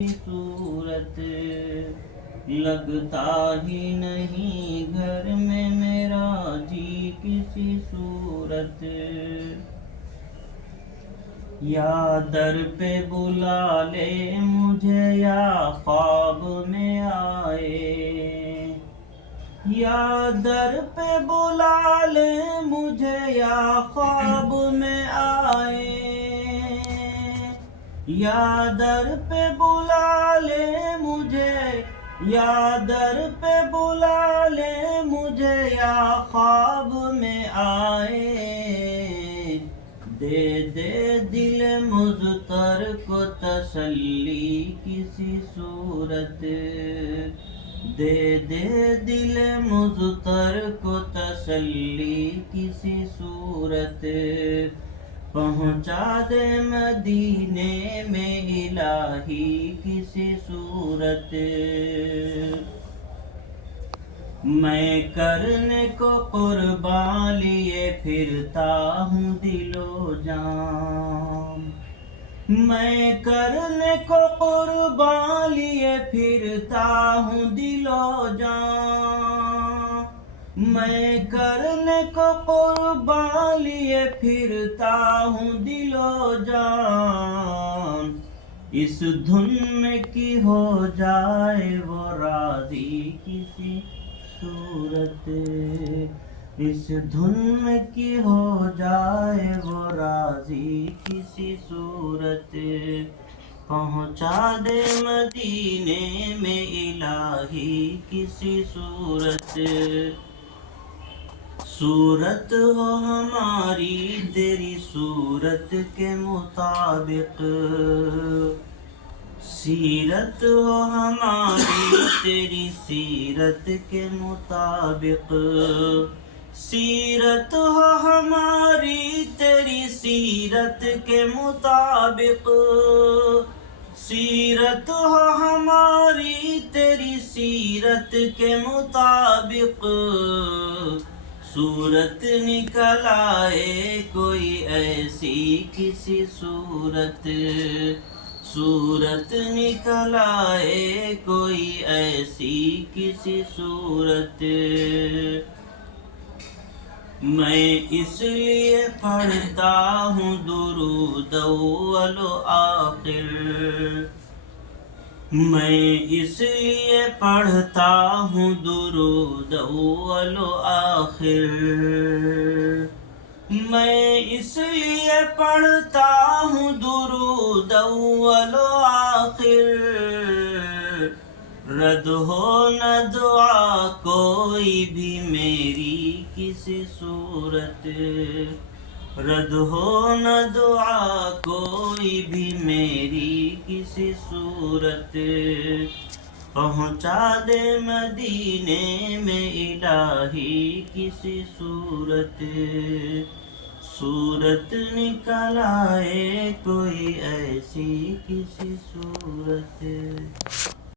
صورت لگتا ہی نہیں گھر میں میرا جی کسی صورت یا در پہ بلا لے مجھے یا خواب میں آئے یا در پہ بلا لے مجھے یا خواب میں آئے یا در پہ بلا لے مجھے یا در پہ بلا لے مجھے یا خواب میں آئے دے دے دل مضطر کو تسلی کسی صورت دے دے دل مضطر کو تسلی کسی صورت پہنچا دے مدینے میں الہی کسی صورت میں کرنے کو قربان لیے پھرتا ہوں دل و جان میں کرنے کو قربان لیے پھرتا ہوں دل و جان میں کرنے کو قربان لیے پھرتا ہوں دل و جان اس دھن میں کی ہو جائے وہ راضی کسی صورت اس دھن میں کی ہو جائے وہ راضی کسی صورت پہنچا دے مدینے میں الہی کسی صورت صورت ہو ہماری تیری صورت کے مطابق سیرت ہو ہماری تیری سیرت کے مطابق سیرت ہو ہماری تیری سیرت کے مطابق سیرت ہو ہماری تیری سیرت کے مطابق صورت نکل آئے کوئی ایسی کسی صورت صورت نکل آئے کوئی ایسی کسی صورت میں اس لیے پڑھتا ہوں درود اول و آخر میں اس لیے پڑھتا ہوں درود اول و آخر میں اس لیے پڑھتا ہوں درود اول و آخر رد ہو نہ دعا کوئی بھی میری کسی صورت رد ہو نہ دعا کوئی بھی میری کسی صورت پہنچا دے مدینے میں الہی کسی صورت صورت نکل آئے کوئی ایسی کسی صورت